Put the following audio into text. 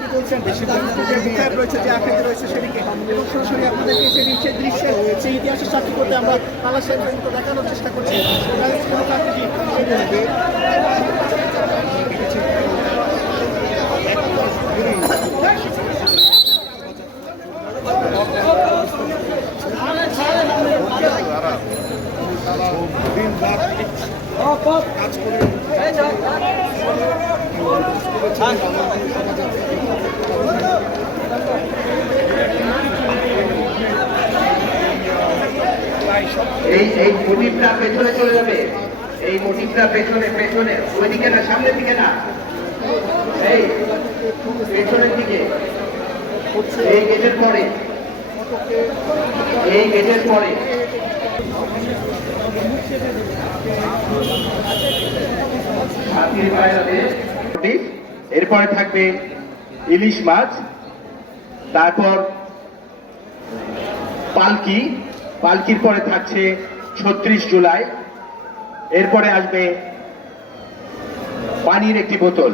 কি বলছেন যে বিধায়ক রয়েছে, যে আকৃতি রয়েছে সেদিকে, এবং সরাসরি আপনাদেরকে সেই দৃশ্যে সেই ইতিহাসের সাক্ষী করতে আমরা তালাশের মতো দেখানোর চেষ্টা করছি। কোনো কাকৃতি কাজ করে এই মোটিভটা পেছনে চলে যাবে, এই মোটিভটা পেছনে পেছনে, ওইদিকে না, সামনের দিকে না, এই পেছনের দিকে, এই গেটের পরে, এই গেটের পরে। এরপরে থাকবে ইলিশ মাছ, তারপর পালকি, পালকির পরে থাকছে ৩৬ জুলাই, এরপরে আসবে পানির একটি বোতল।